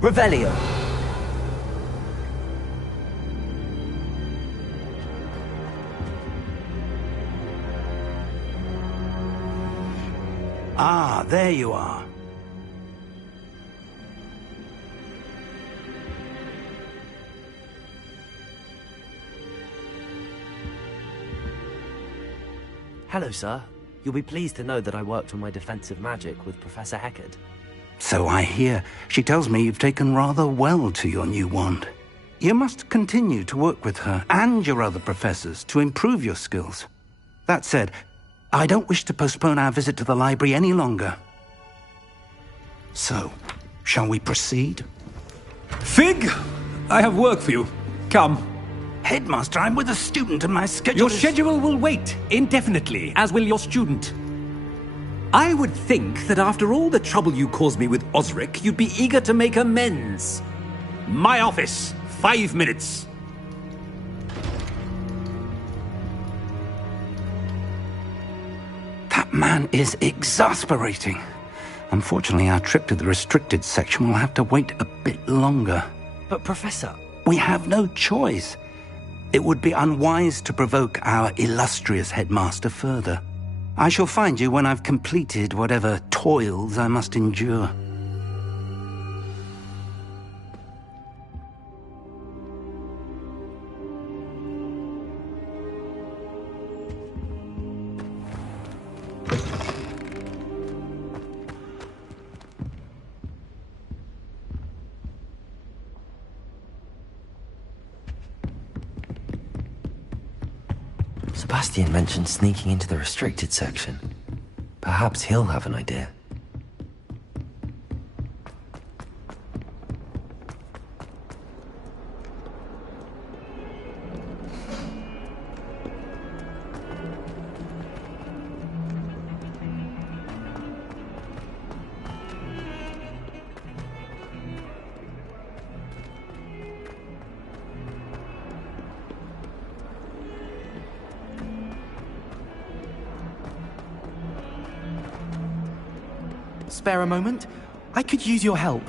Revelio. Ah, there you are. Hello, sir. You'll be pleased to know that I worked on my defensive magic with Professor Heckard. So I hear. She tells me you've taken rather well to your new wand. You must continue to work with her and your other professors to improve your skills. That said, I don't wish to postpone our visit to the library any longer. So, shall we proceed? Fig! I have work for you. Come. Headmaster, I'm with a student and my schedule Your is... schedule will wait indefinitely, as will your student. I would think that after all the trouble you caused me with Osric, you'd be eager to make amends. My office, 5 minutes. That man is exasperating. Unfortunately, our trip to the restricted section will have to wait a bit longer. But, Professor... We have no choice. It would be unwise to provoke our illustrious headmaster further. I shall find you when I've completed whatever toils I must endure. Sebastian mentioned sneaking into the restricted section. Perhaps he'll have an idea. Spare a moment? I could use your help.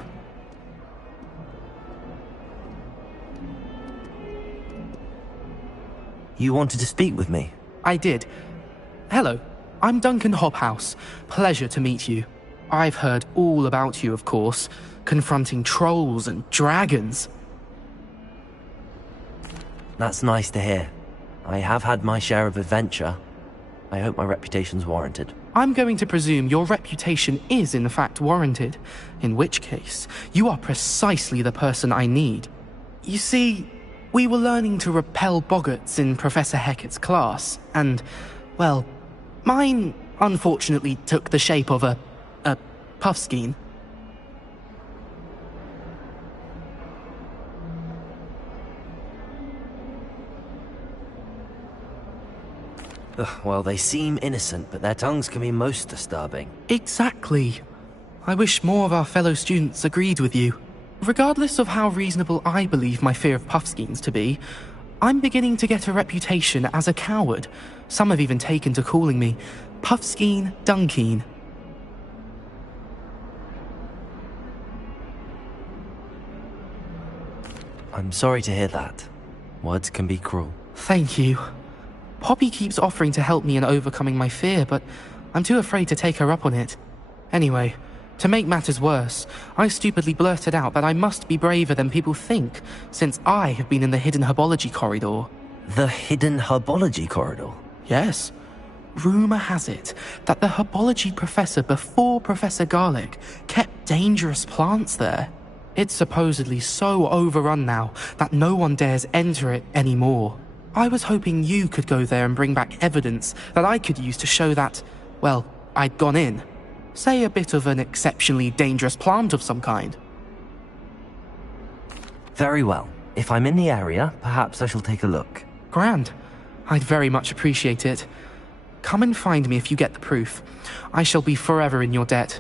You wanted to speak with me? I did. Hello, I'm Duncan Hobhouse. Pleasure to meet you. I've heard all about you, of course, confronting trolls and dragons. That's nice to hear. I have had my share of adventure. I hope my reputation's warranted. I'm going to presume your reputation is in fact warranted, in which case, you are precisely the person I need. You see, we were learning to repel boggarts in Professor Heckard's class, and, well, mine unfortunately took the shape of a puffskein. Well, they seem innocent, but their tongues can be most disturbing. Exactly. I wish more of our fellow students agreed with you. Regardless of how reasonable I believe my fear of puffskeins to be, I'm beginning to get a reputation as a coward. Some have even taken to calling me Puffskeen Dunkeen. I'm sorry to hear that. Words can be cruel. Thank you. Poppy keeps offering to help me in overcoming my fear, but I'm too afraid to take her up on it. Anyway, to make matters worse, I stupidly blurted out that I must be braver than people think, since I have been in the hidden herbology corridor. The hidden herbology corridor? Yes. Rumour has it that the herbology professor before Professor Garlic kept dangerous plants there. It's supposedly so overrun now that no one dares enter it anymore. I was hoping you could go there and bring back evidence that I could use to show that, well, I'd gone in. Say a bit of an exceptionally dangerous plant of some kind. Very well. If I'm in the area, perhaps I shall take a look. Grand. I'd very much appreciate it. Come and find me if you get the proof. I shall be forever in your debt.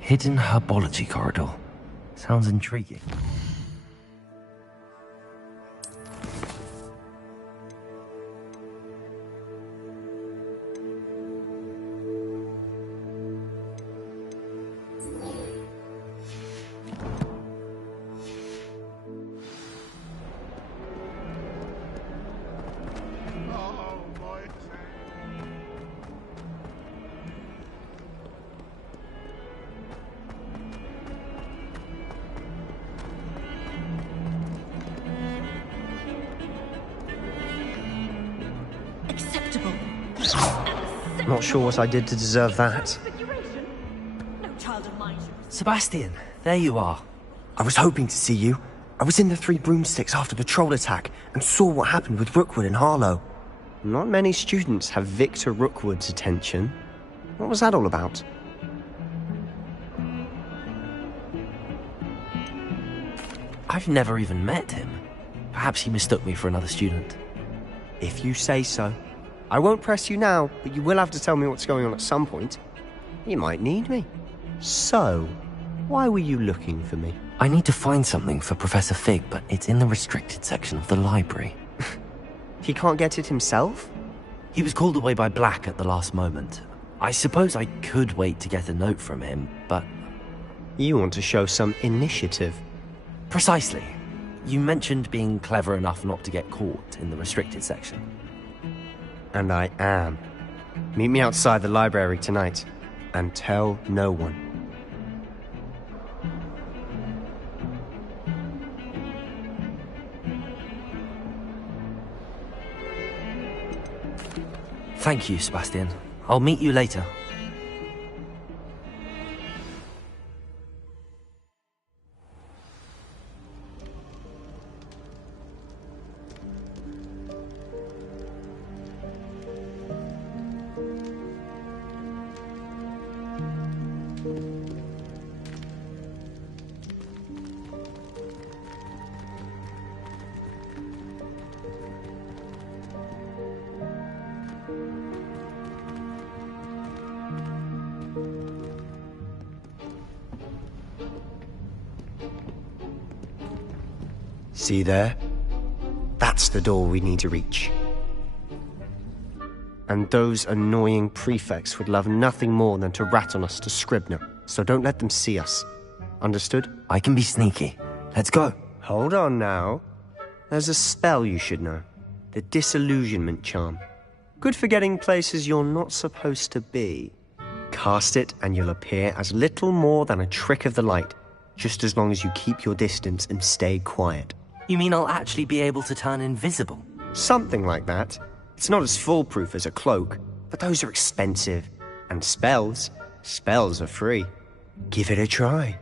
Hidden herbology corridor. Sounds intriguing. Not sure what I did to deserve that. Sebastian, there you are. I was hoping to see you. I was in the Three Broomsticks after the troll attack and saw what happened with Rookwood and Harlow. Not many students have Victor Rookwood's attention. What was that all about? I've never even met him. Perhaps he mistook me for another student. If you say so. I won't press you now, but you will have to tell me what's going on at some point. You might need me. So, why were you looking for me? I need to find something for Professor Fig, but it's in the restricted section of the library. He can't get it himself? He was called away by Black at the last moment. I suppose I could wait to get a note from him, but... You want to show some initiative. Precisely. You mentioned being clever enough not to get caught in the restricted section. And I am. Meet me outside the library tonight, and tell no one. Thank you, Sebastian. I'll meet you later. See there? That's the door we need to reach. And those annoying prefects would love nothing more than to rat on us to Scribner, so don't let them see us. Understood? I can be sneaky. Let's go. Hold on now. There's a spell you should know. The Disillusionment Charm. Good for getting places you're not supposed to be. Cast it and you'll appear as little more than a trick of the light, just as long as you keep your distance and stay quiet. You mean I'll actually be able to turn invisible? Something like that. It's not as foolproof as a cloak, but those are expensive. And spells are free. Give it a try.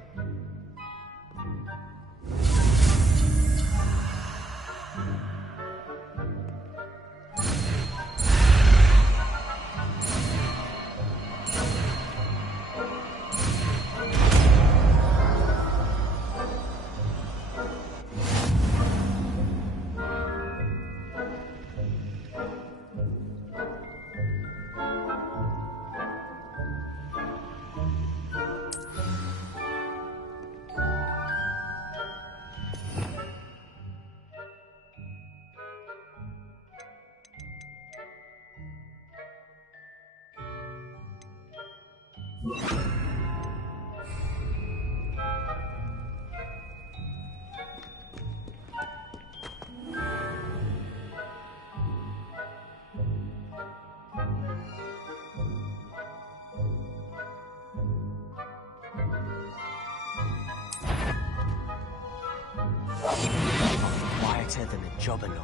Quieter than a jobberknoll.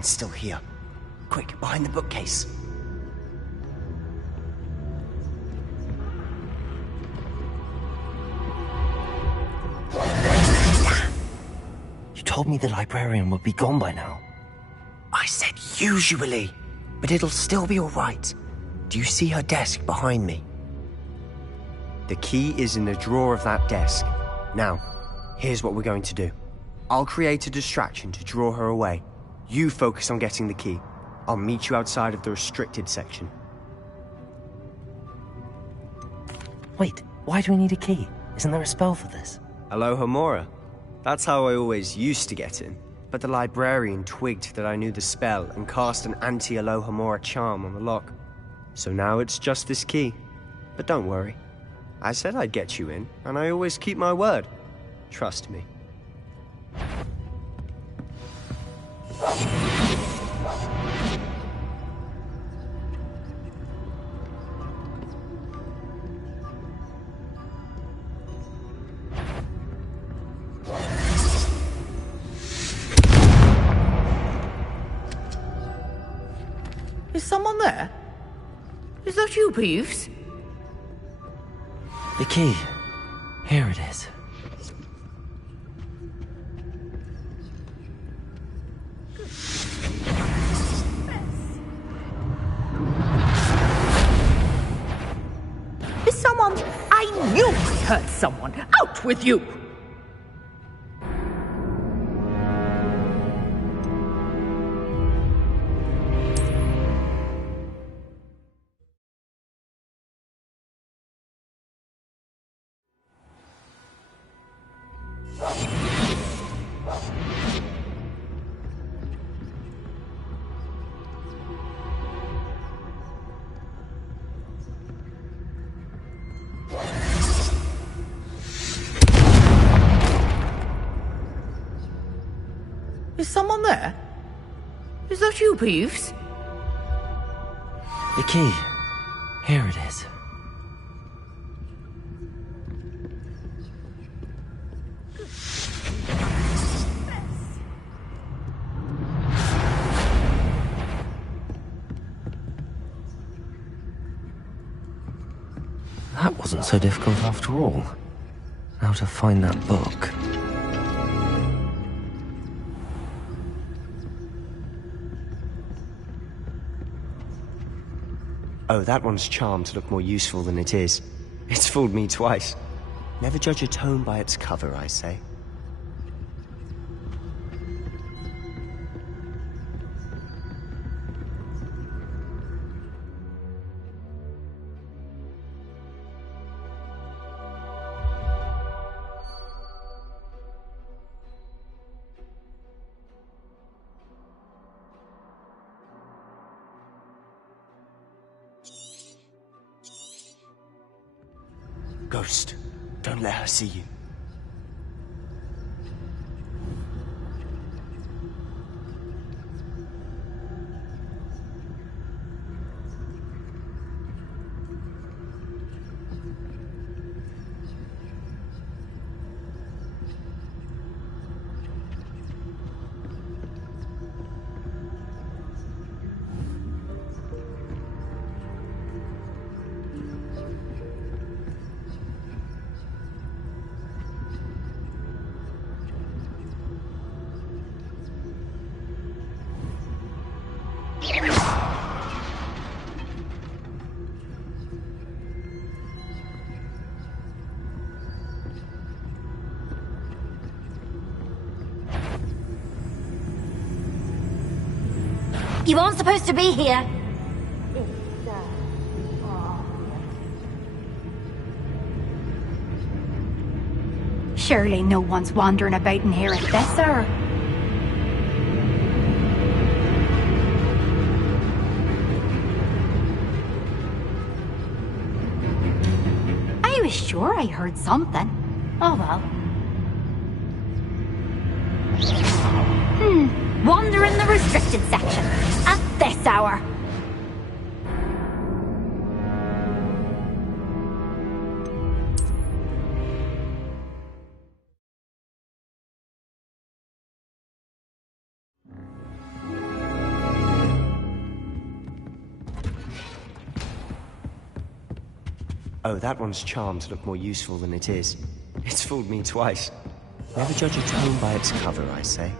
Still here. Quick, behind the bookcase. You told me the librarian would be gone by now. I said usually, but it'll still be all right. Do you see her desk behind me? The key is in the drawer of that desk. Now, here's what we're going to do. I'll create a distraction to draw her away. You focus on getting the key. I'll meet you outside of the restricted section. Wait, why do we need a key? Isn't there a spell for this? Alohomora. That's how I always used to get in. But the librarian twigged that I knew the spell and cast an anti-Alohomora charm on the lock. So now it's just this key. But don't worry. I said I'd get you in, and I always keep my word. Trust me. Is someone there? Is that you, Peeves? The key. Here it is. Is someone... I knew I heard someone! Out with you! Is someone there? Is that you, Peeves? The key. Here it is. That wasn't so difficult after all. Now to find that book. Oh, that one's charmed to look more useful than it is. It's fooled me twice. Never judge a tome by its cover, I say. Ghost, don't let her see you. You aren't supposed to be here. Surely no one's wandering about in here at this hour. I was sure I heard something. Oh well. Wander in the restricted section at this hour. Oh, that one's charmed to look more useful than it is. It's fooled me twice. Never judge a tome by its cover, I say.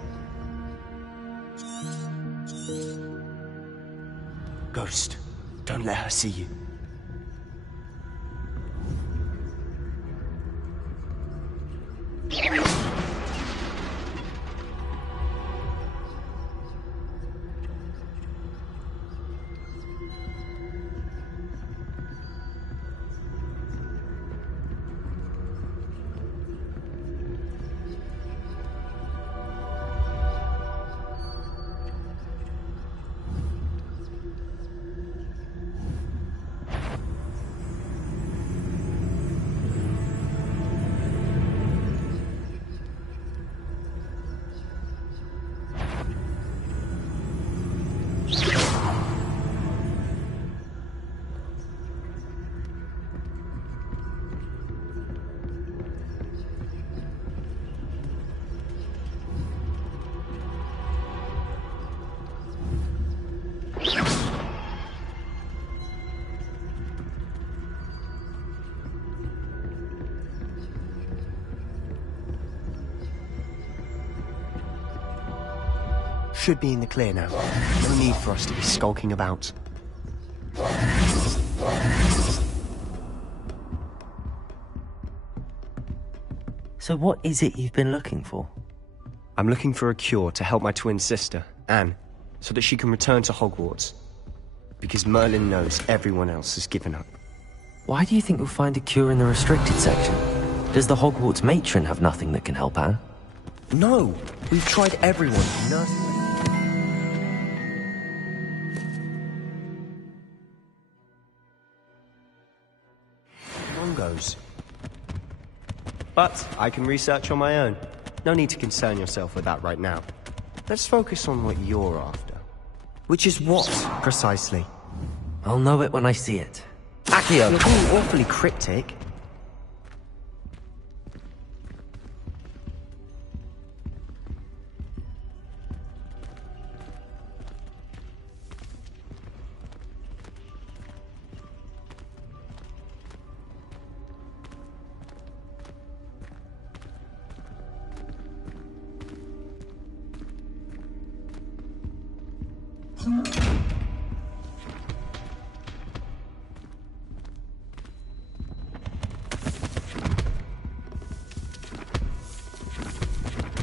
Ghost, don't let her see you. should be in the clear now. No need for us to be skulking about. So what is it you've been looking for? I'm looking for a cure to help my twin sister, Anne, so that she can return to Hogwarts. Because Merlin knows everyone else has given up. Why do you think you'll find a cure in the restricted section? Does the Hogwarts matron have nothing that can help Anne? No! We've tried everyone. Nothing. Goes. But I can research on my own. No need to concern yourself with that right now. Let's focus on what you're after. Which is what, precisely? I'll know it when I see it. Accio! You're being awfully cryptic.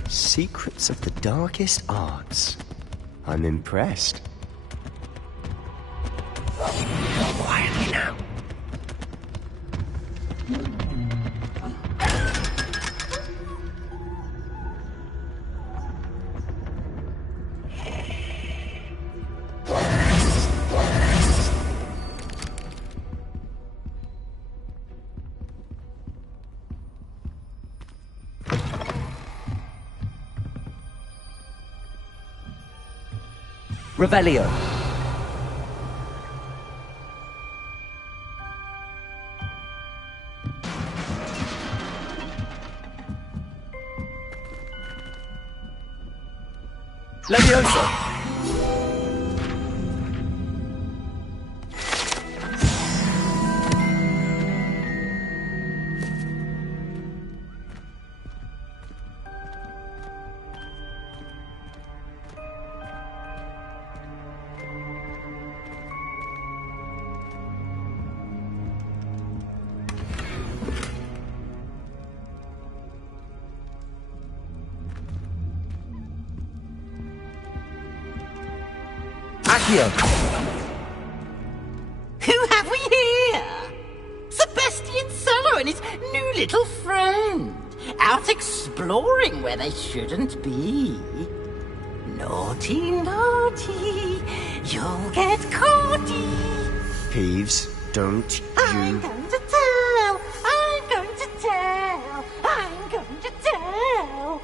Secrets of the darkest arts. I'm impressed. Quietly now. Revelio. Leviosa. Who have we here? Sebastian Cello and his new little friend. Out exploring where they shouldn't be. Naughty, naughty. You'll get caughty. Peeves, don't I'm you... going to tell. I'm going to tell. I'm going to tell.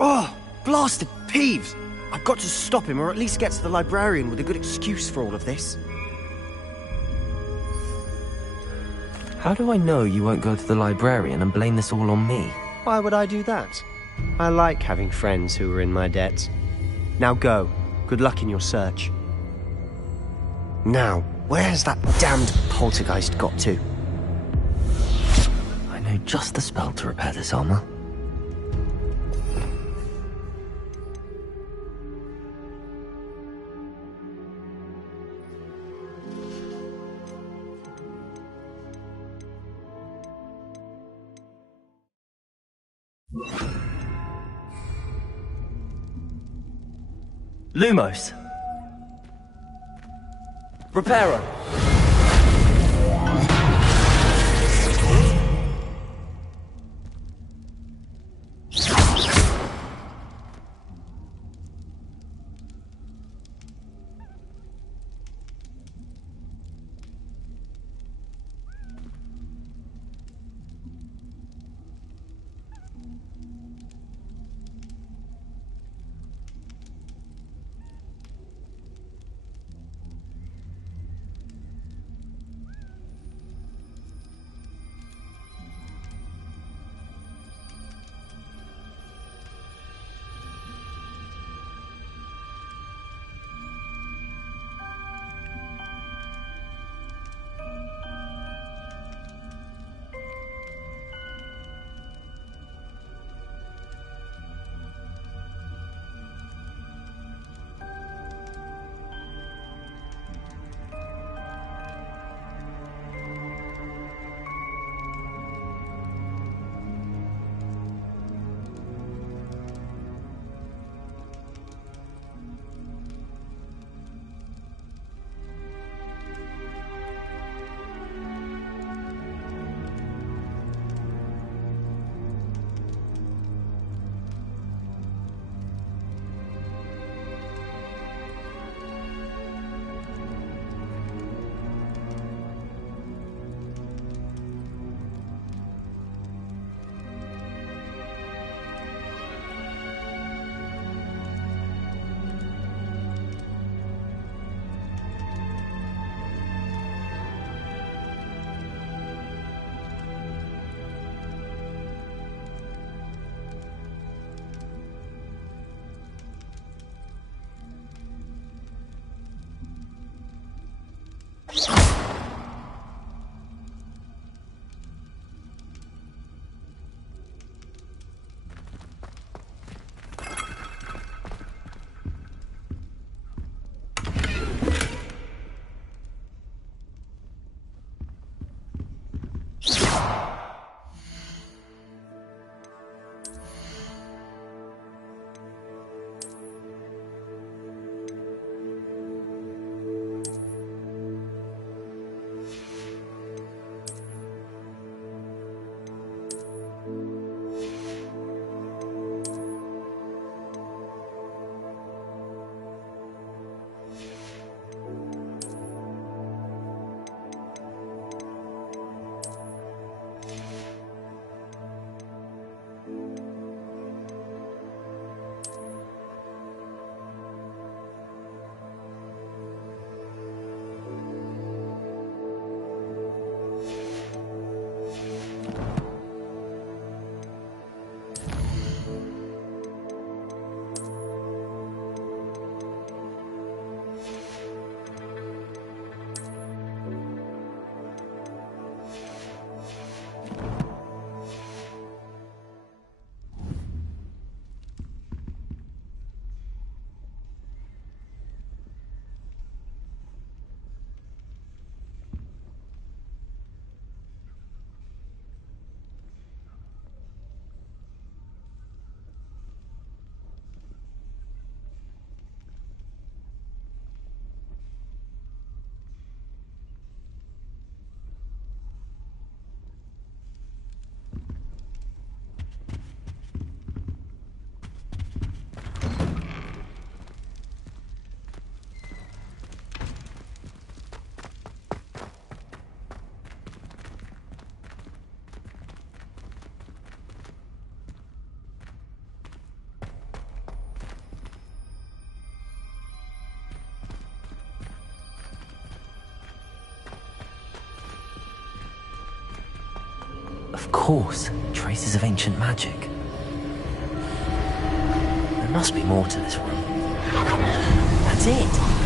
Oh, blasted Peeves! I've got to stop him, or at least get to the librarian with a good excuse for all of this. How do I know you won't go to the librarian and blame this all on me? Why would I do that? I like having friends who are in my debt. Now go. Good luck in your search. Now, where has that damned poltergeist got to? I know just the spell to repair this armor. Lumos. Reparo. Of course, traces of ancient magic. There must be more to this room. That's it!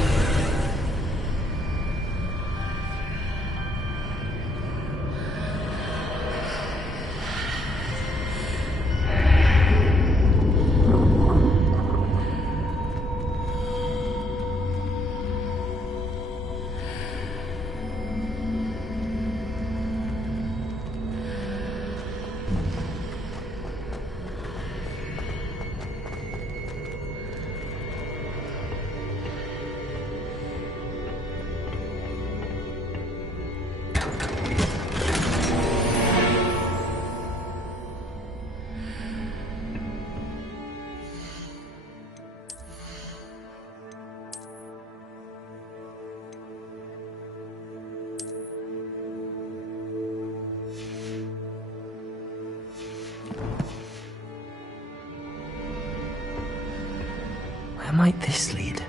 Where might this lead?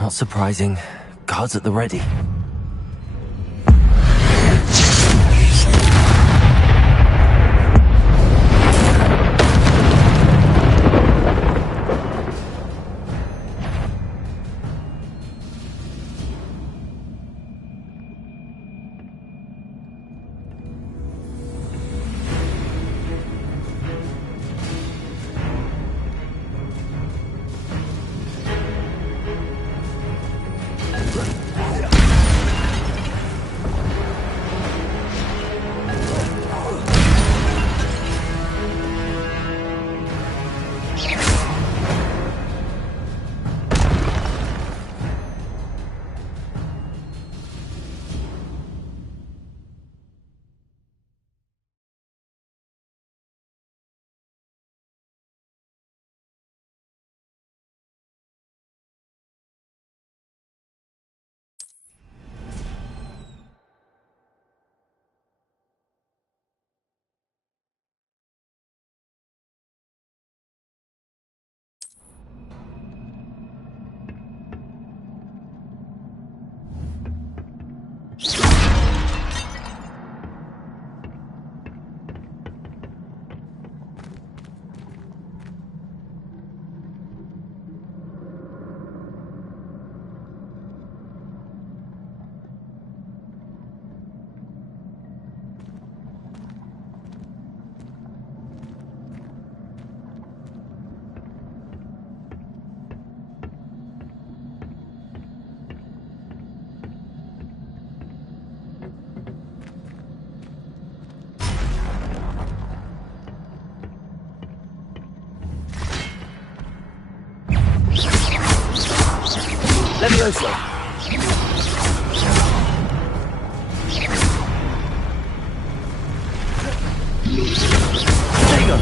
Not surprising. Guards at the ready. Levioso! There you go.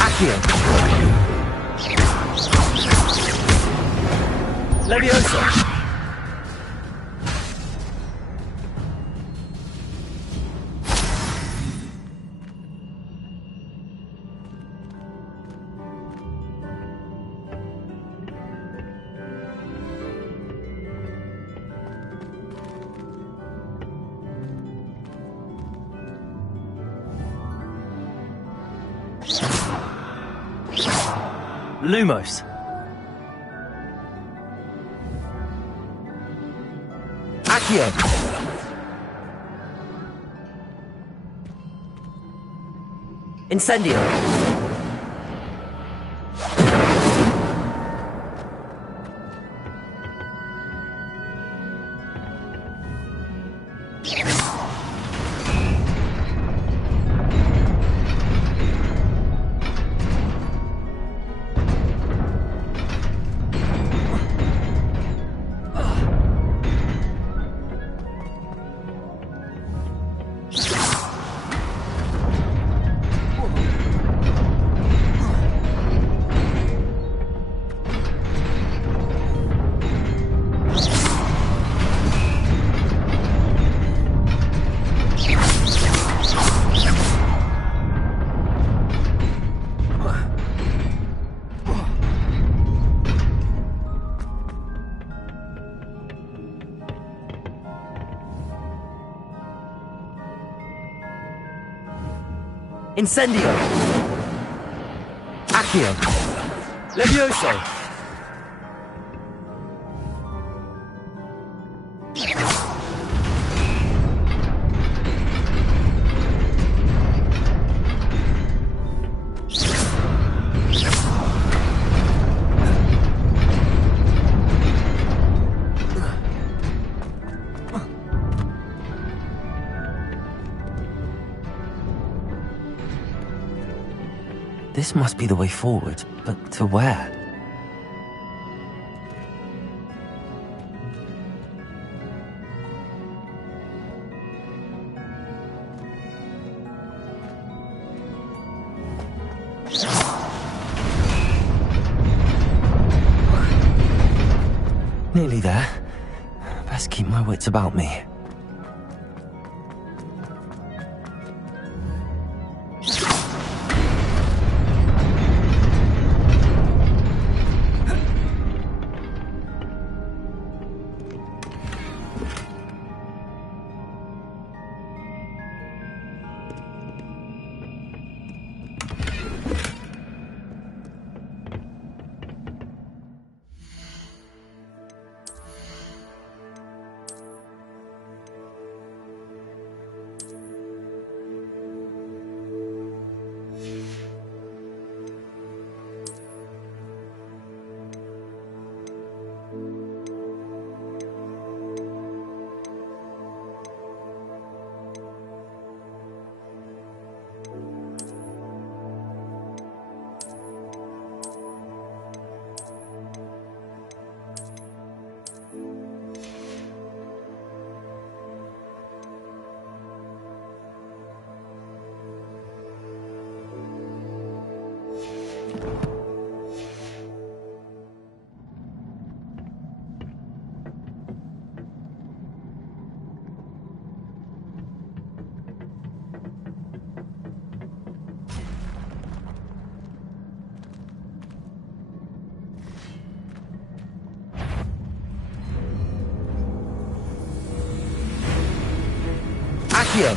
Accio. Levioso. Lumos. Accio! Incendio! Incendio! Accio! Levioso! This must be the way forward, but to where? Nearly there. Best keep my wits about me. Accio!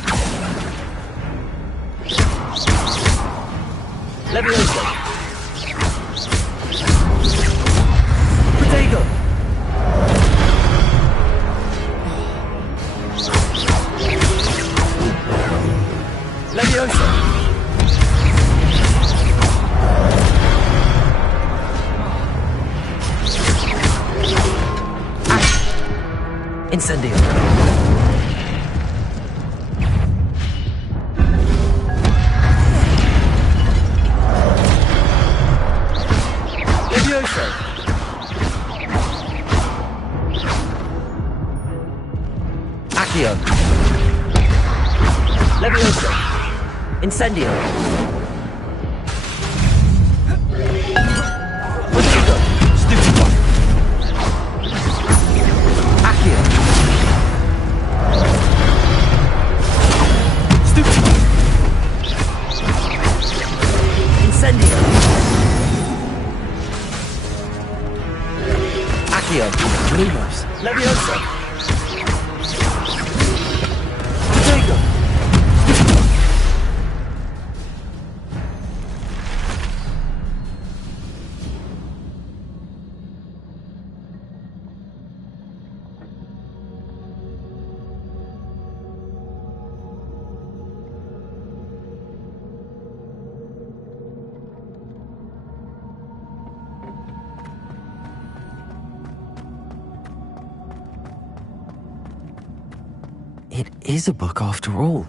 Levioso! Protego! Levioso! Incendio! Accio! Levioso! Incendio! Protego! Stupido! Accio! Stupido! Incendio! Accio! Lumos! Levioso! Protego! It is a book after all.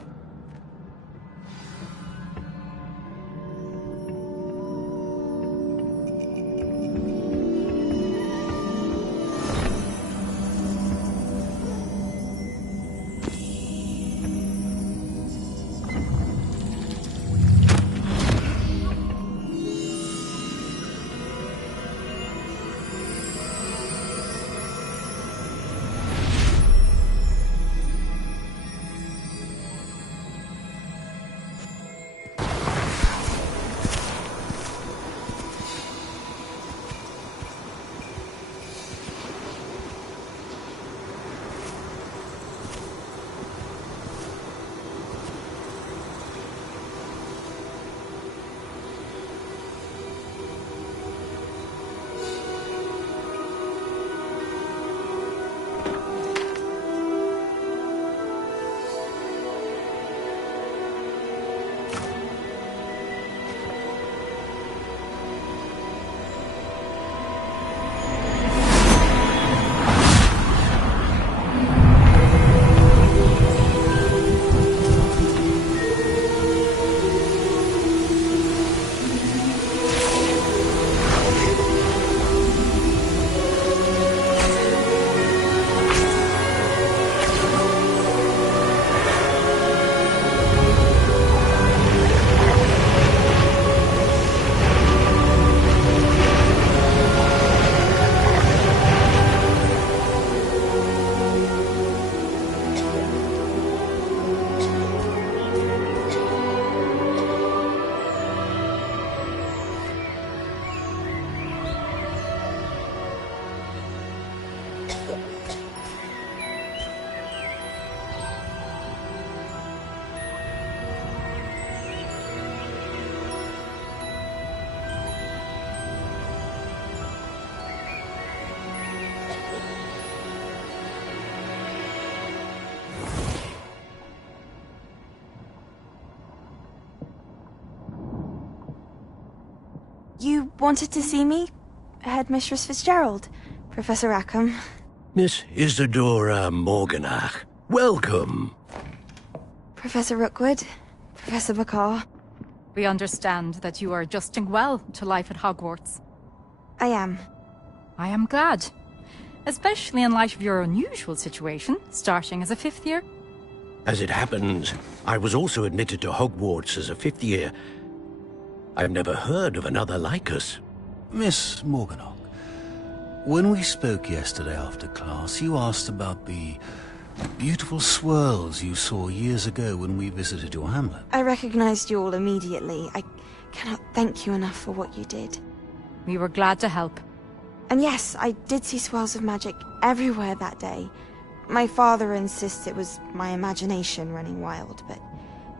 You wanted to see me? Headmistress Fitzgerald? Professor Rackham? Miss Isadora Morganach, welcome. Professor Rookwood? Professor Bakar? We understand that you are adjusting well to life at Hogwarts. I am. I am glad. Especially in light of your unusual situation, starting as a 5th year. As it happens, I was also admitted to Hogwarts as a 5th year. I've never heard of another like us. Miss Morganach, when we spoke yesterday after class, you asked about the beautiful swirls you saw years ago when we visited your hamlet. I recognized you all immediately. I cannot thank you enough for what you did. We were glad to help. And yes, I did see swirls of magic everywhere that day. My father insists it was my imagination running wild, but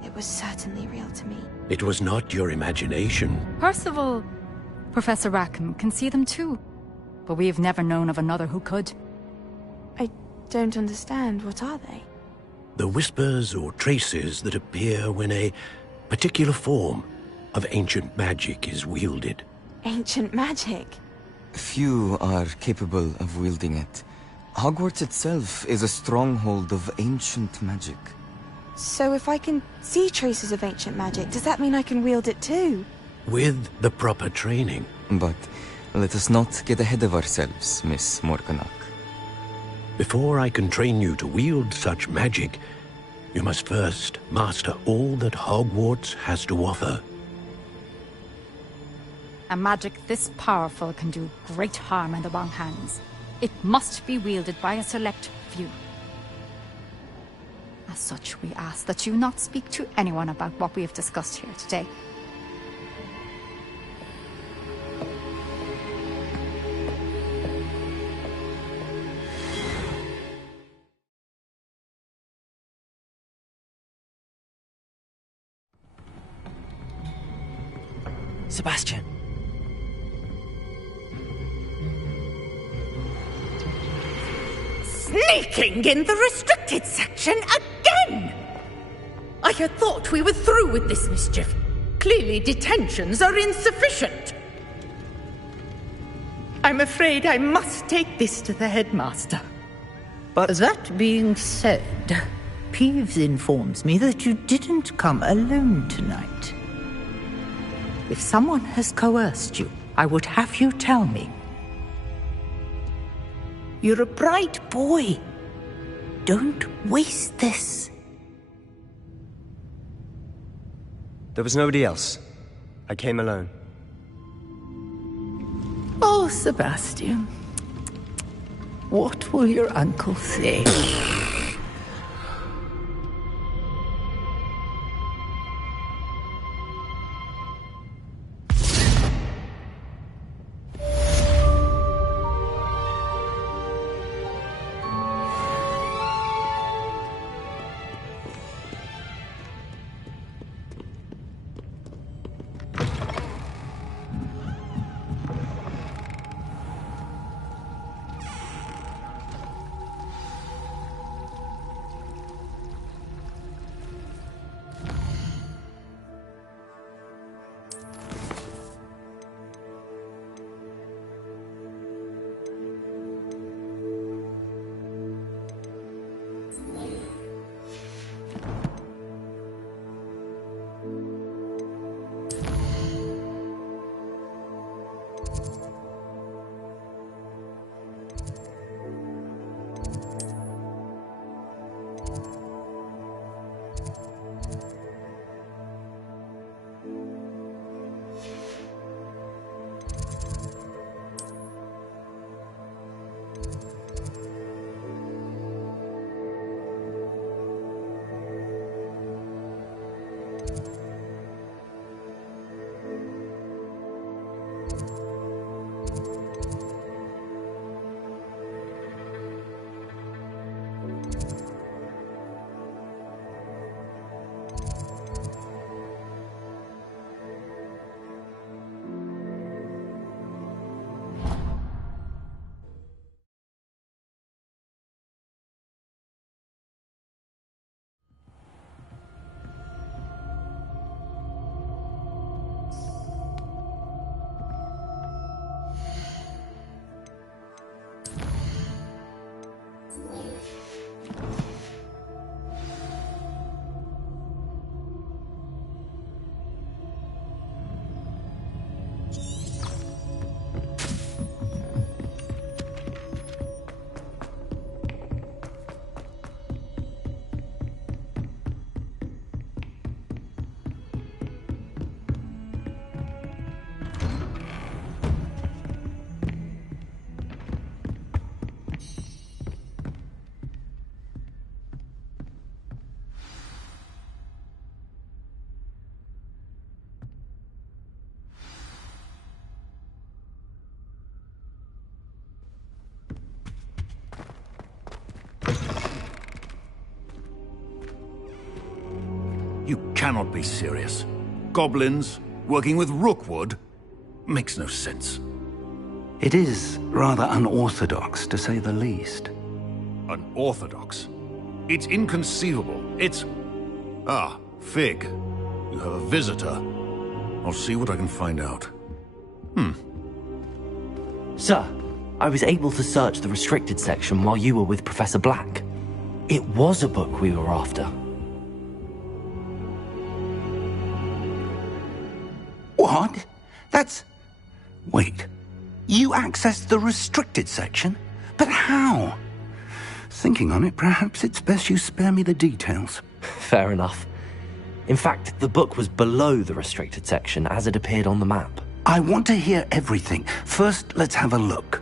it was certainly real to me. It was not your imagination. Percival, Professor Rackham can see them too. But we have never known of another who could. I don't understand. What are they? The whispers or traces that appear when a particular form of ancient magic is wielded. Ancient magic? Few are capable of wielding it. Hogwarts itself is a stronghold of ancient magic. So if I can see traces of ancient magic, does that mean I can wield it too? With the proper training. But let us not get ahead of ourselves, Miss Morganach. Before I can train you to wield such magic, you must first master all that Hogwarts has to offer. A magic this powerful can do great harm in the wrong hands. It must be wielded by a select few. As such, we ask that you not speak to anyone about what we have discussed here today. Sebastian. Sneaking in the restricted section again! I had thought we were through with this mischief. Clearly detentions are insufficient. I'm afraid I must take this to the headmaster. But that being said, Peeves informs me that you didn't come alone tonight. If someone has coerced you, I would have you tell me. You're a bright boy. Don't waste this. There was nobody else. I came alone. Oh, Sebastian. What will your uncle say? You cannot be serious. Goblins working with Rookwood? Makes no sense. It is rather unorthodox, to say the least. Unorthodox? It's inconceivable. It's... Ah, Fig. You have a visitor. I'll see what I can find out. Sir, I was able to search the restricted section while you were with Professor Black. It was a book we were after. What? That's... Wait. You accessed the restricted section? But how? Thinking on it, perhaps it's best you spare me the details. Fair enough. In fact, the book was below the restricted section as it appeared on the map. I want to hear everything. First, let's have a look.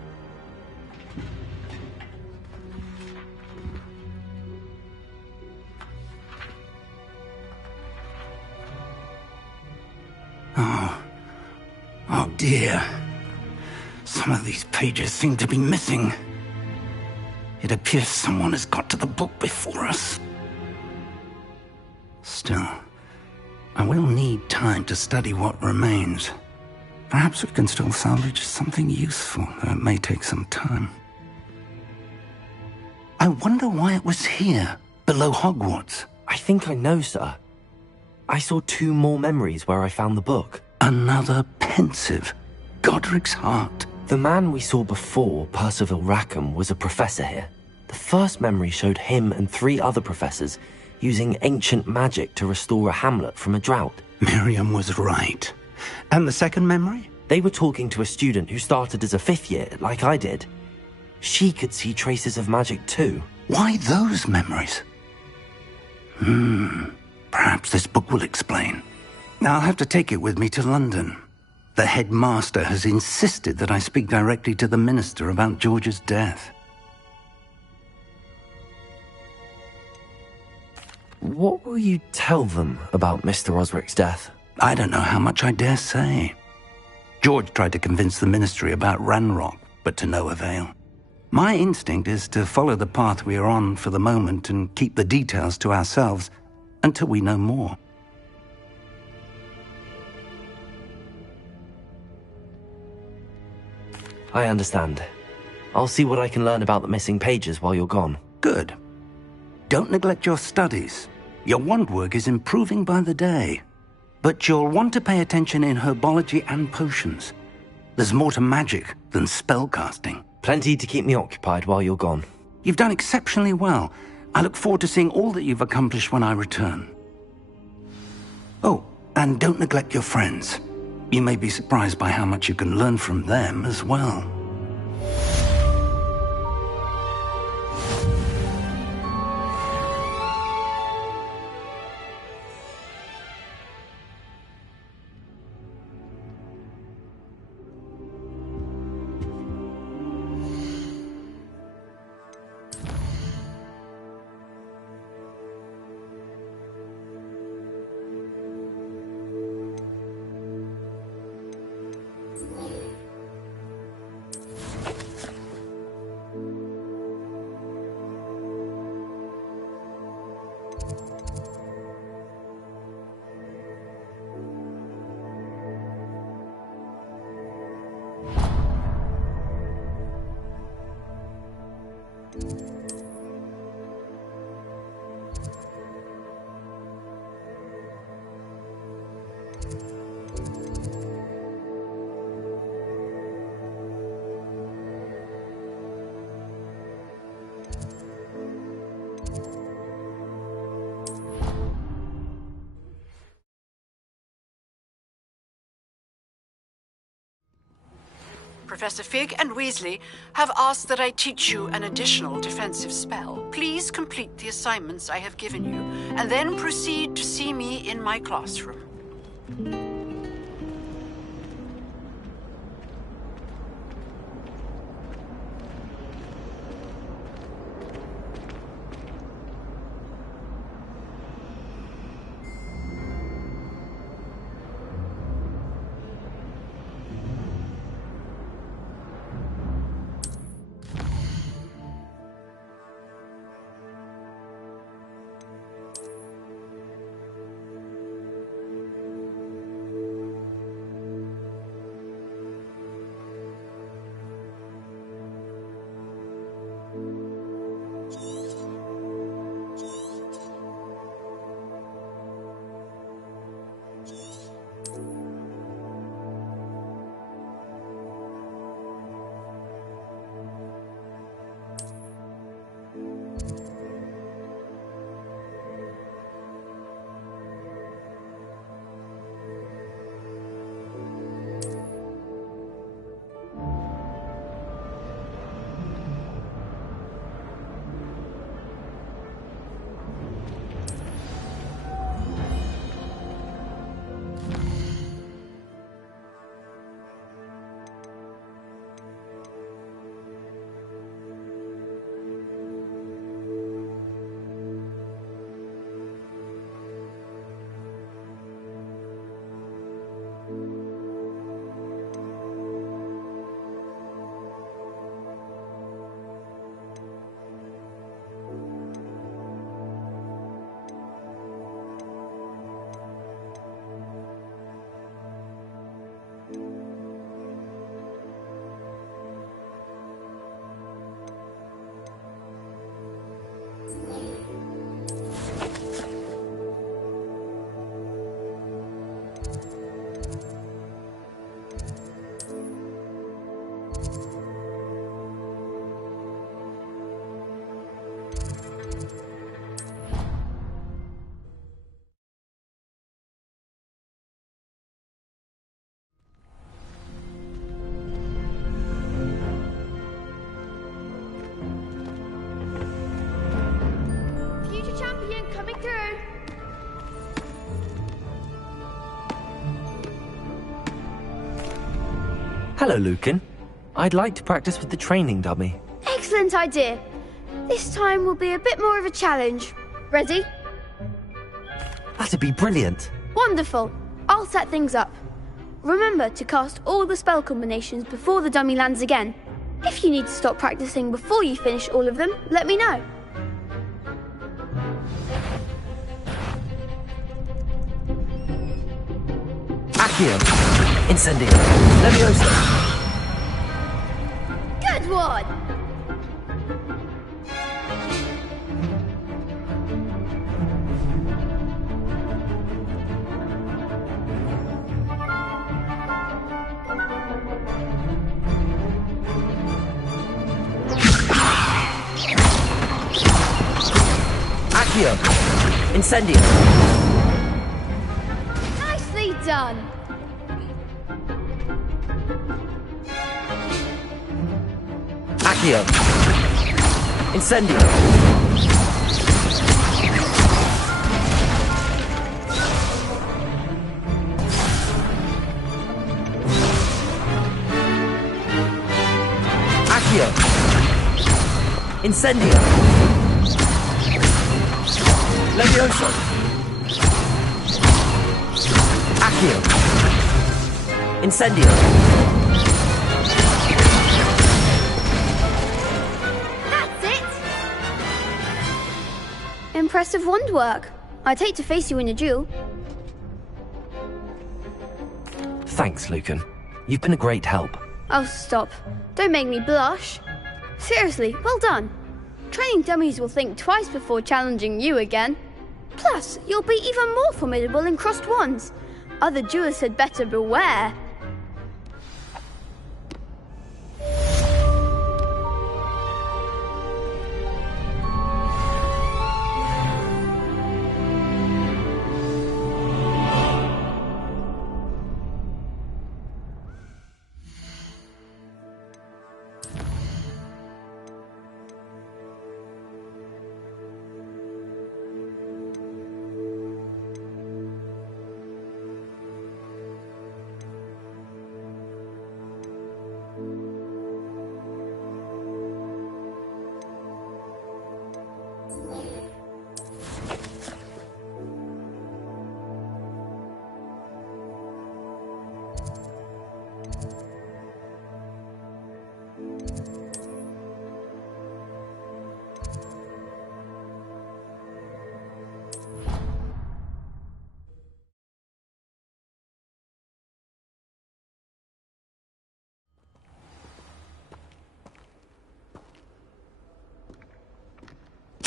Oh dear. Some of these pages seem to be missing. It appears someone has got to the book before us. Still, I will need time to study what remains. Perhaps we can still salvage something useful, though it may take some time. I wonder why it was here, below Hogwarts. I think I know, sir. I saw 2 more memories where I found the book. Another pensive. Godric's heart. The man we saw before, Percival Rackham, was a professor here. The first memory showed him and 3 other professors using ancient magic to restore a hamlet from a drought. Miriam was right. And the second memory? They were talking to a student who started as a 5th year, like I did. She could see traces of magic too. Why those memories? Perhaps this book will explain. I'll have to take it with me to London. The headmaster has insisted that I speak directly to the minister about George's death. What will you tell them about Mr. Osric's death? I don't know how much I dare say. George tried to convince the ministry about Ranrock, but to no avail. My instinct is to follow the path we are on for the moment and keep the details to ourselves until we know more. I understand. I'll see what I can learn about the missing pages while you're gone. Good. Don't neglect your studies. Your wand work is improving by the day. But you'll want to pay attention in herbology and potions. There's more to magic than spellcasting. Plenty to keep me occupied while you're gone. You've done exceptionally well. I look forward to seeing all that you've accomplished when I return. Oh, and don't neglect your friends. You may be surprised by how much you can learn from them as well. Professor Fig and Weasley have asked that I teach you an additional defensive spell. Please complete the assignments I have given you, and then proceed to see me in my classroom. Hello, Lucan. I'd like to practice with the training dummy. Excellent idea. This time will be a bit more of a challenge. Ready? That'd be brilliant. Wonderful. I'll set things up. Remember to cast all the spell combinations before the dummy lands again. If you need to stop practicing before you finish all of them, let me know. Accio. Incendio. Leviosa. Good one! Accio. Incendio. Nicely done! Accio. Incendio. Accio. Incendio. Leviosa. Accio. Incendio. That's it! Impressive wand work. I'd hate to face you in a duel. Thanks, Lucan. You've been a great help. Oh, stop. Don't make me blush. Seriously, well done. Training dummies will think twice before challenging you again. Plus, you'll be even more formidable in crossed wands. Other duelists had better beware.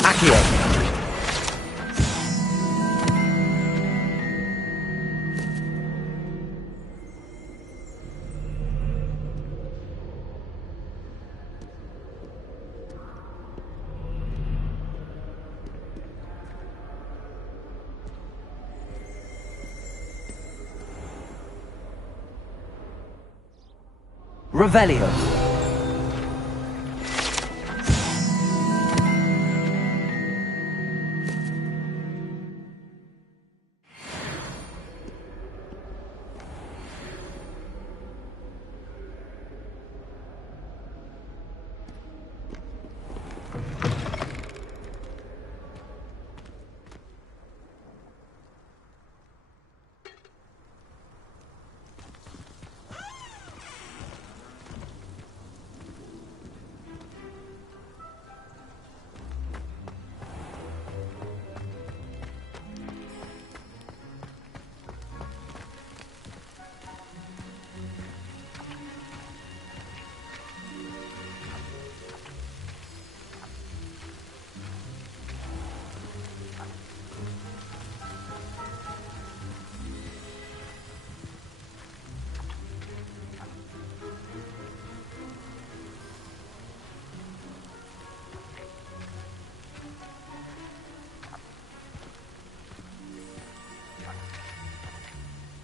Accio. Revelio.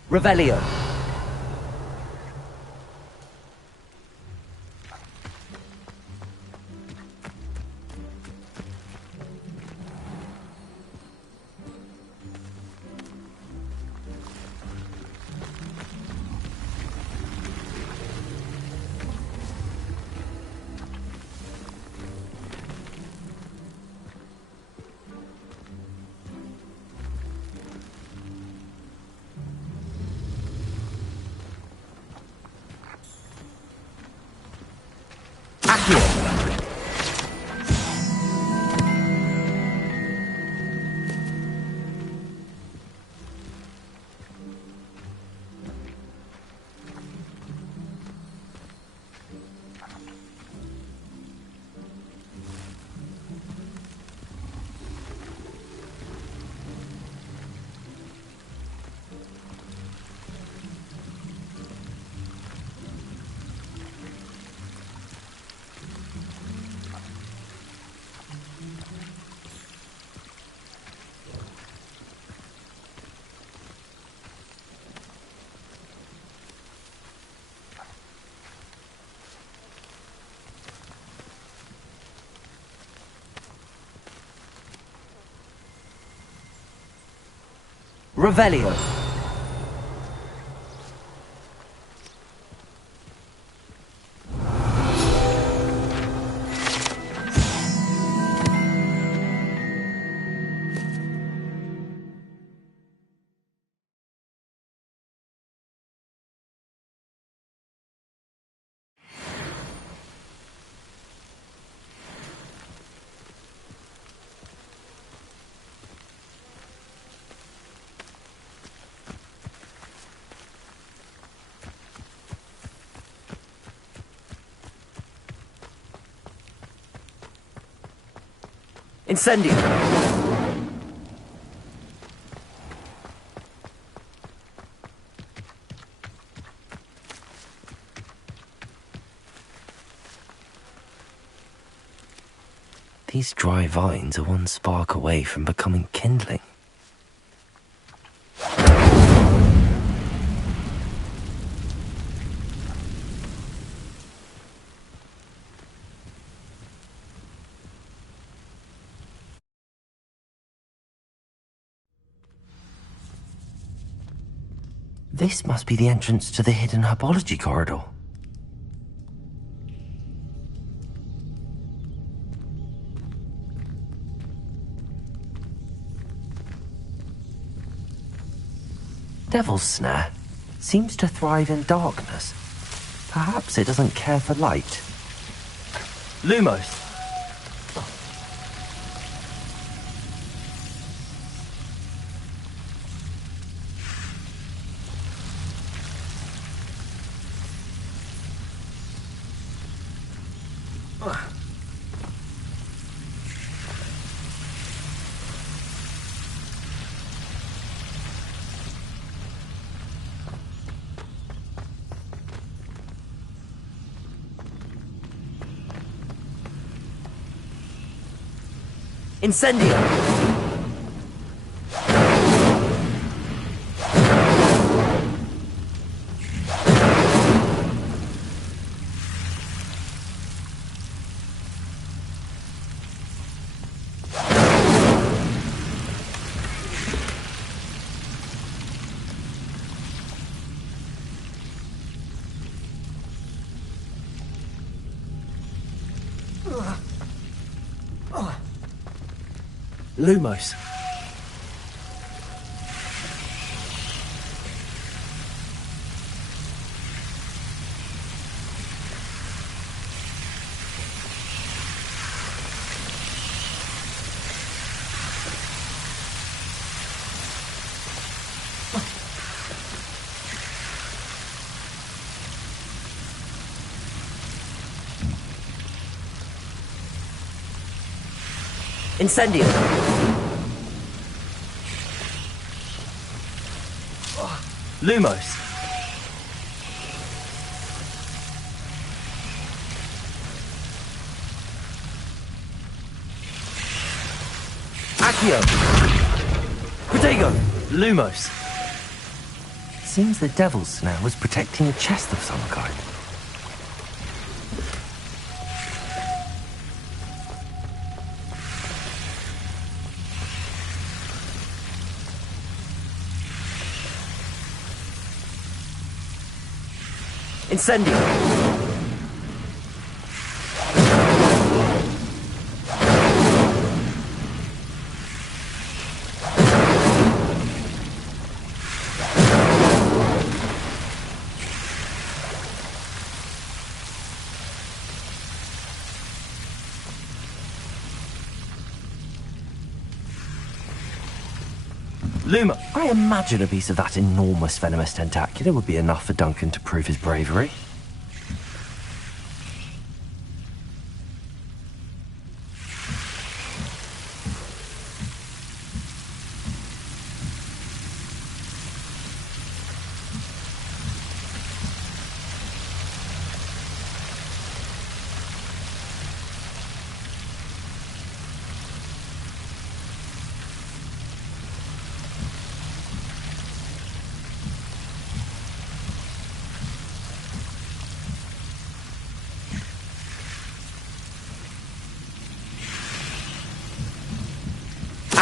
Revelio. Accio! Revelio. Incendio! These dry vines are one spark away from becoming kindling. This must be the entrance to the hidden herbology corridor. Devil's Snare seems to thrive in darkness. Perhaps it doesn't care for light. Lumos! Incendio! Lumos. Incendio! Lumos! Accio! Protego! Lumos! Seems the Devil's Snare was protecting a chest of some kind. Incendio! Luma, I imagine a piece of that enormous venomous tentacula would be enough for Duncan to prove his bravery.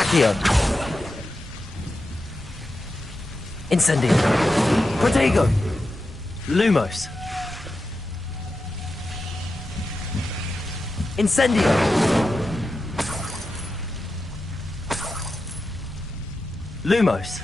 Accio. Incendio. Protego. Lumos. Incendio. Lumos.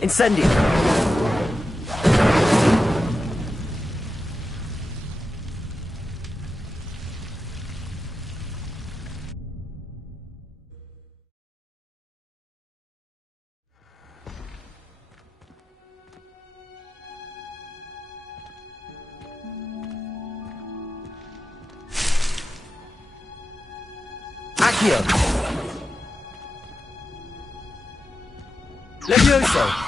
Incendio. Accio. Levioso.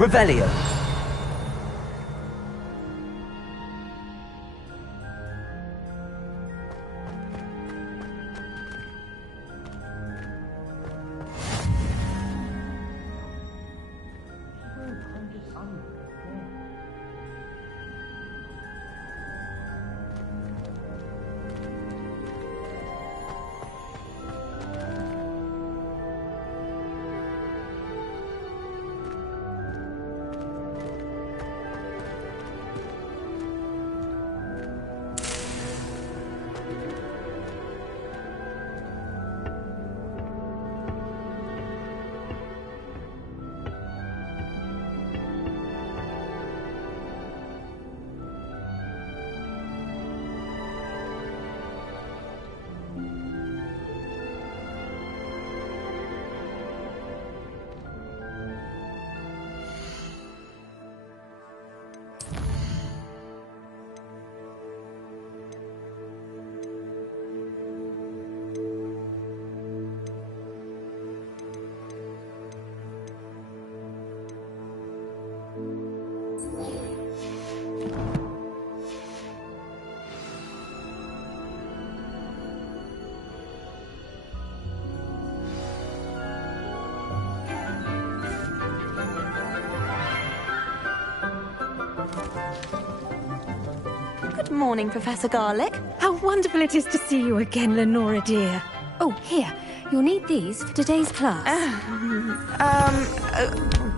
Revelio. Morning, Professor Garlick. How wonderful it is to see you again, Lenora dear. Oh, here. You'll need these for today's class.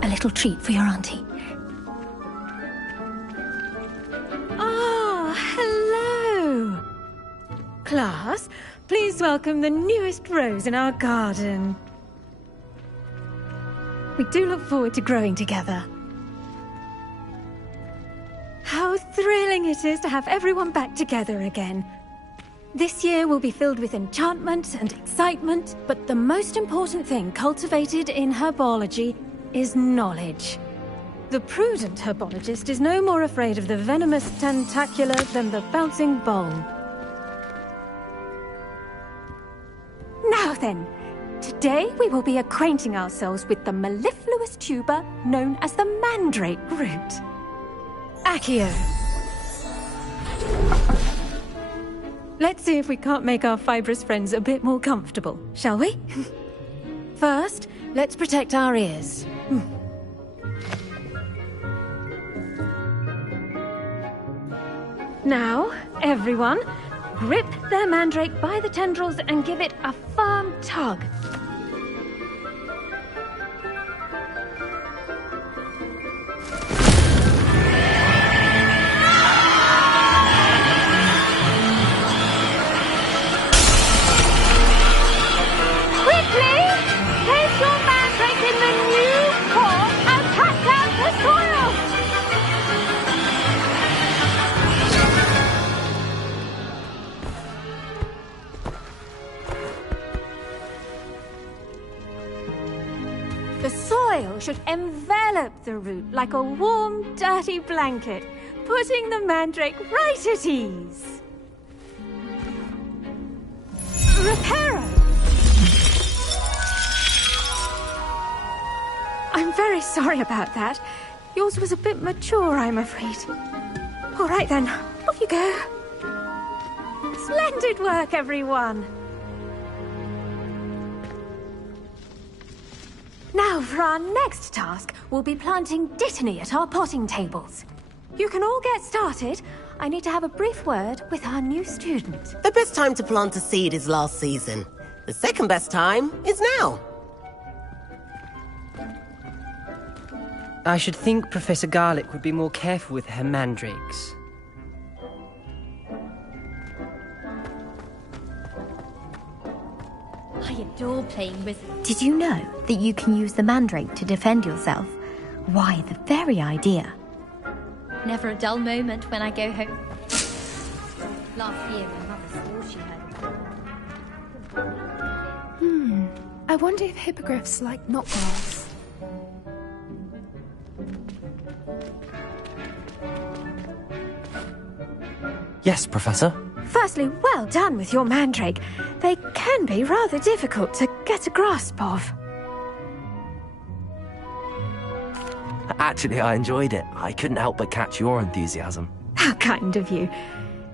A little treat for your auntie. Ah, hello. Class, please welcome the newest rose in our garden. We do look forward to growing together. How thrilling it is to have everyone back together again. This year will be filled with enchantment and excitement, but the most important thing cultivated in herbology is knowledge. The prudent herbologist is no more afraid of the venomous tentacula than the bouncing vole. Now then, today we will be acquainting ourselves with the mellifluous tuber known as the mandrake root. Accio. Let's see if we can't make our fibrous friends a bit more comfortable, shall we? First, let's protect our ears. Now, everyone, grip their mandrake by the tendrils and give it a firm tug. Should envelop the root like a warm, dirty blanket, putting the mandrake right at ease. Reparo! I'm very sorry about that. Yours was a bit mature, I'm afraid. All right then, off you go. Splendid work, everyone. Now, for our next task, we'll be planting dittany at our potting tables. You can all get started. I need to have a brief word with our new student. The best time to plant a seed is last season. The second best time is now. I should think Professor Garlick would be more careful with her mandrakes. I adore playing with... Did you know that you can use the mandrake to defend yourself? Why, the very idea. Never a dull moment when I go home. Last year, my mother swore she had... I wonder if hippogriffs like knotgrass. Yes, Professor. Firstly, well done with your mandrake. They can be rather difficult to get a grasp of. Actually, I enjoyed it. I couldn't help but catch your enthusiasm. How kind of you.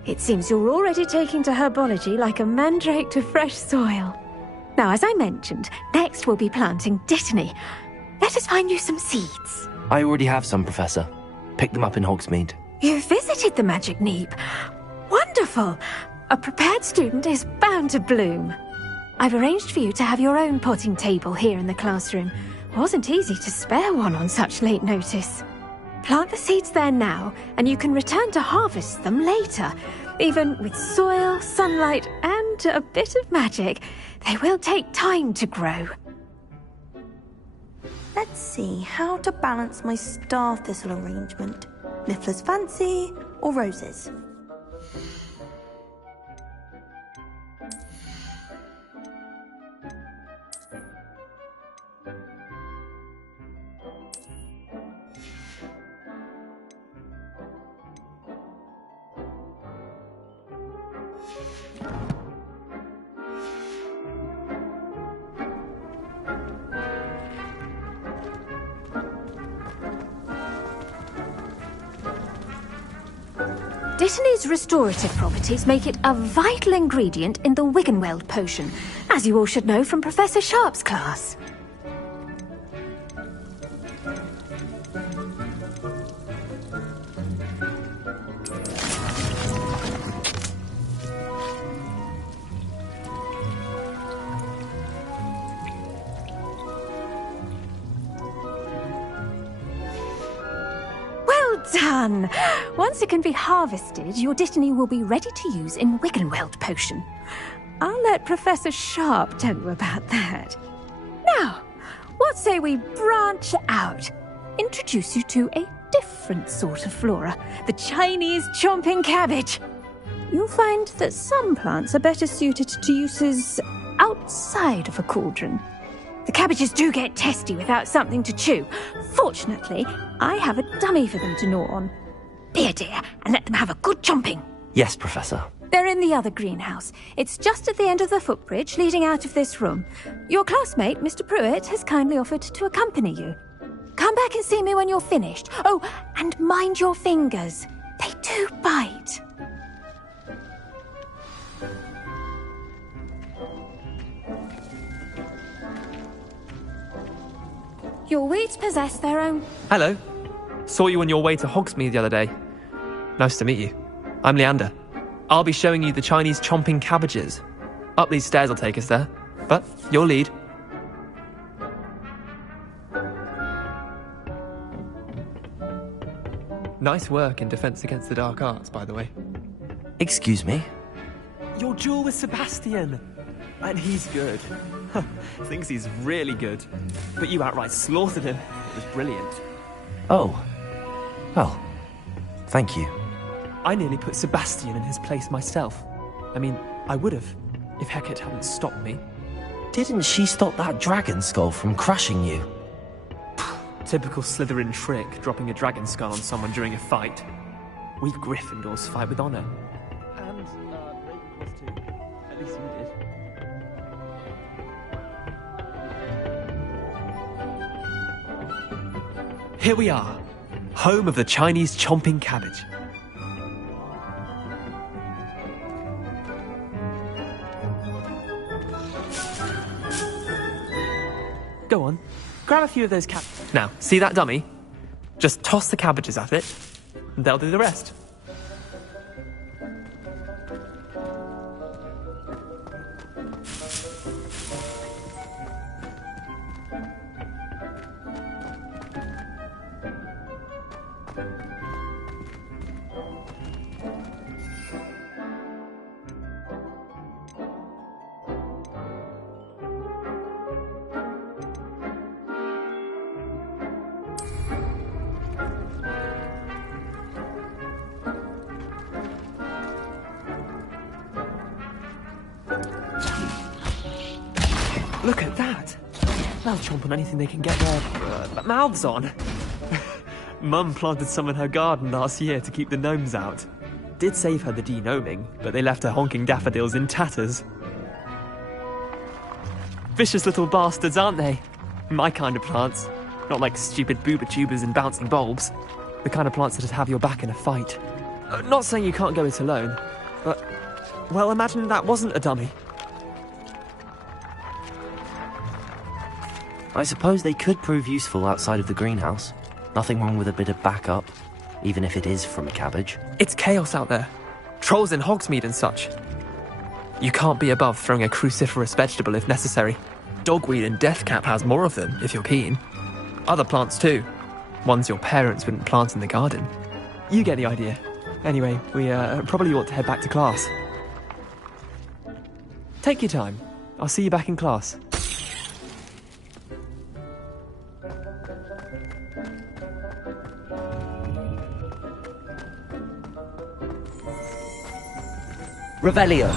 It seems you're already taking to herbology like a mandrake to fresh soil. Now, as I mentioned, next we'll be planting dittany. Let us find you some seeds. I already have some, Professor. Picked them up in Hogsmeade. You visited the Magic Neep. Wonderful! A prepared student is bound to bloom. I've arranged for you to have your own potting table here in the classroom. Wasn't easy to spare one on such late notice. Plant the seeds there now, and you can return to harvest them later. Even with soil, sunlight, and a bit of magic, they will take time to grow. Let's see how to balance my star thistle arrangement. Miffler's Fancy or roses? Dittany's restorative properties make it a vital ingredient in the Wiggenweld potion, as you all should know from Professor Sharp's class. Well done! Once it can be harvested, your destiny will be ready to use in Wiggenweld potion. I'll let Professor Sharp tell you about that. Now, what say we branch out? Introduce you to a different sort of flora, the Chinese chomping cabbage. You'll find that some plants are better suited to uses outside of a cauldron. The cabbages do get testy without something to chew. Fortunately, I have a dummy for them to gnaw on. Be a dear and let them have a good chomping. Yes, Professor. They're in the other greenhouse. It's just at the end of the footbridge leading out of this room. Your classmate, Mr. Pruitt, has kindly offered to accompany you. Come back and see me when you're finished. Oh, and mind your fingers. They do bite. Your wheats possess their own... Hello. Saw you on your way to Hogsmeade the other day. Nice to meet you. I'm Leander. I'll be showing you the Chinese chomping cabbages. Up these stairs will take us there. But your lead. Nice work in Defense Against the Dark Arts, by the way. Excuse me? Your duel with Sebastian. And he's good. Thinks he's really good. But you outright slaughtered him. It was brilliant. Oh. Well, thank you. I nearly put Sebastian in his place myself. I mean, I would have, if Hecate hadn't stopped me. Didn't she stop that dragon skull from crushing you? Typical Slytherin trick, dropping a dragon skull on someone during a fight. We Gryffindors fight with honor. And, Ravenclaws too. At least you did. Here we are, home of the Chinese chomping cabbage. Go on, grab a few of those cabbages. Now, see that dummy? Just toss the cabbages at it, and they'll do the rest. Look at that! They'll chomp on anything they can get their mouths on. Mum planted some in her garden last year to keep the gnomes out. Did save her the de-gnoming, but they left her honking daffodils in tatters. Vicious little bastards, aren't they? My kind of plants. Not like stupid booba tubers and bouncing bulbs. The kind of plants that'd have your back in a fight. Not saying you can't go it alone, but... well, imagine that wasn't a dummy. I suppose they could prove useful outside of the greenhouse. Nothing wrong with a bit of backup, even if it is from a cabbage. It's chaos out there. Trolls in Hogsmeade and such. You can't be above throwing a cruciferous vegetable if necessary. Dogweed and deathcap has more of them, if you're keen. Other plants too. Ones your parents wouldn't plant in the garden. You get the idea. Anyway, we probably ought to head back to class. Take your time. I'll see you back in class. Revelio.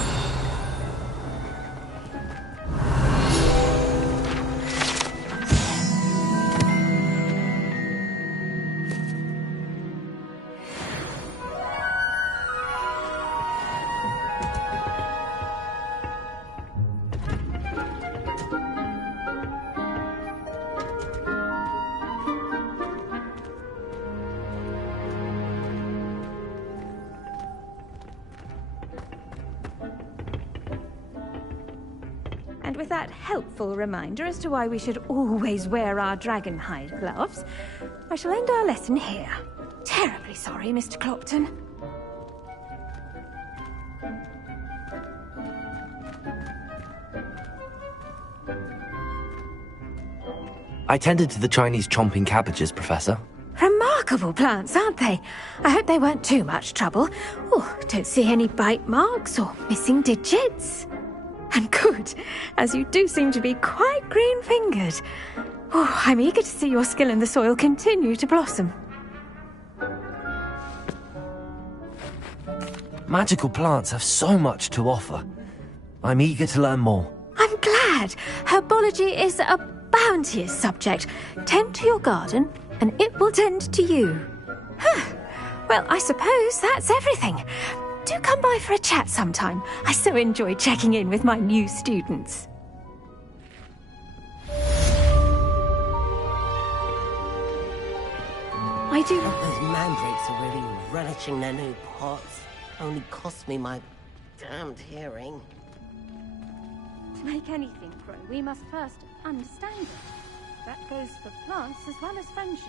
And with that helpful reminder as to why we should always wear our dragonhide gloves, I shall end our lesson here. Terribly sorry, Mr. Clopton. I tended to the Chinese chomping cabbages, Professor. Remarkable. remarkable plants, aren't they? I hope they weren't too much trouble. Oh, don't see any bite marks or missing digits. And good, as you do seem to be quite green-fingered. Oh, I'm eager to see your skill in the soil continue to blossom. Magical plants have so much to offer. I'm eager to learn more. I'm glad. Herbology is a bounteous subject. Tend to your garden, and it will tend to you. Well, I suppose that's everything. Do come by for a chat sometime. I so enjoy checking in with my new students. I do. Those mandrakes are really relishing their new pots. Only cost me my damned hearing. To make anything grow, we must first understand it. That goes for plants as well as friendships.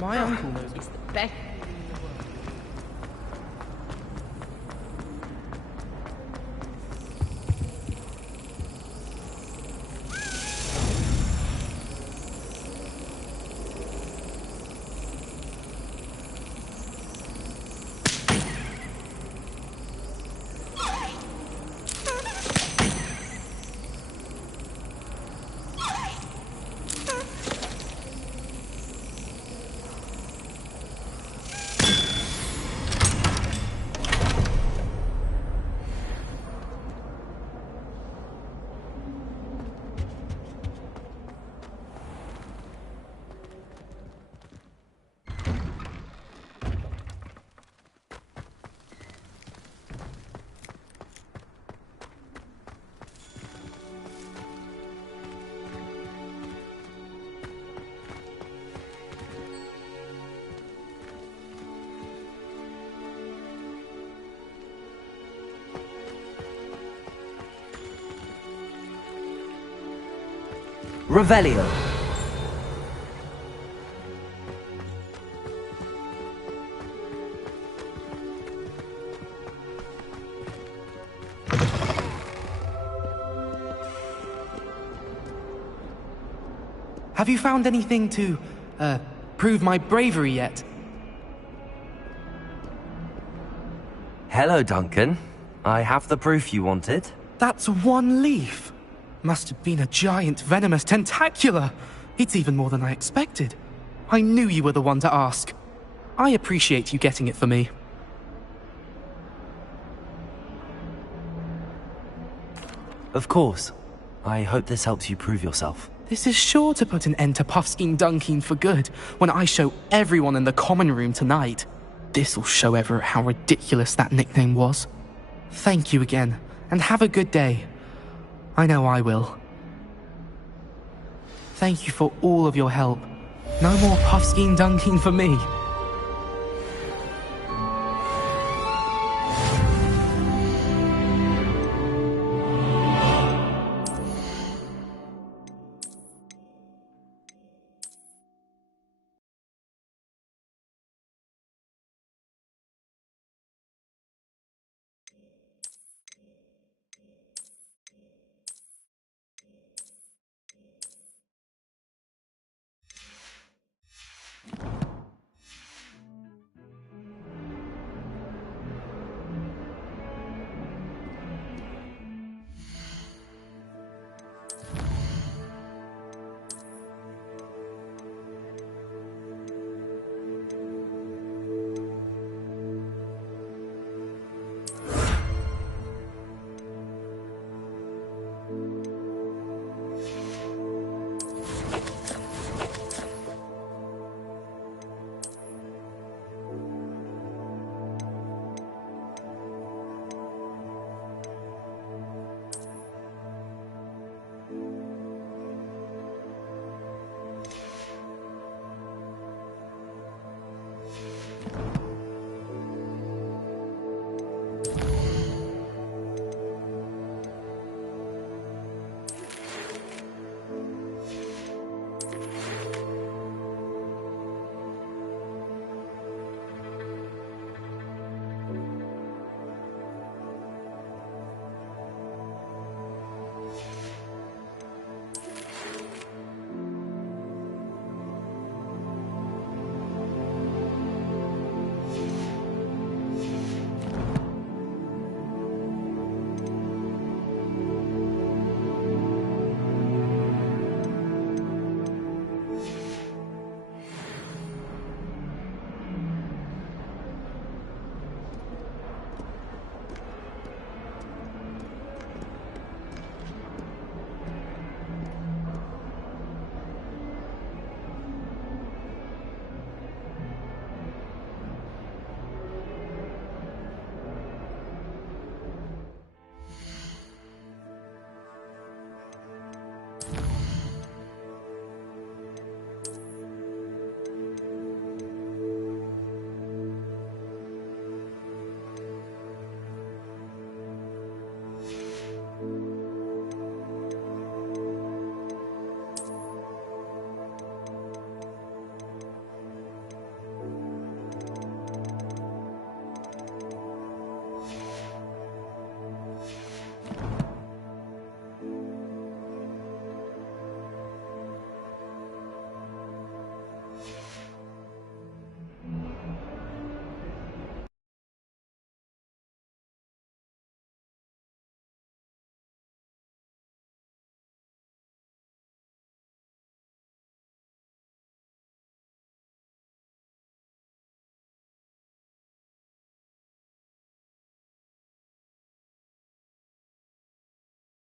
My uncle knows It's the best. Revelio. Have you found anything to, prove my bravery yet? Hello, Duncan. I have the proof you wanted. That's one leaf. Must have been a giant venomous tentacula. It's even more than I expected. I knew you were the one to ask. I appreciate you getting it for me. Of course. I hope this helps you prove yourself. This is sure to put an end to Puffskein Dunkeen for good when I show everyone in the common room tonight. This'll show Everett how ridiculous that nickname was. Thank you again, and have a good day. I know I will. Thank you for all of your help. No more Puffskein Dunkeen for me.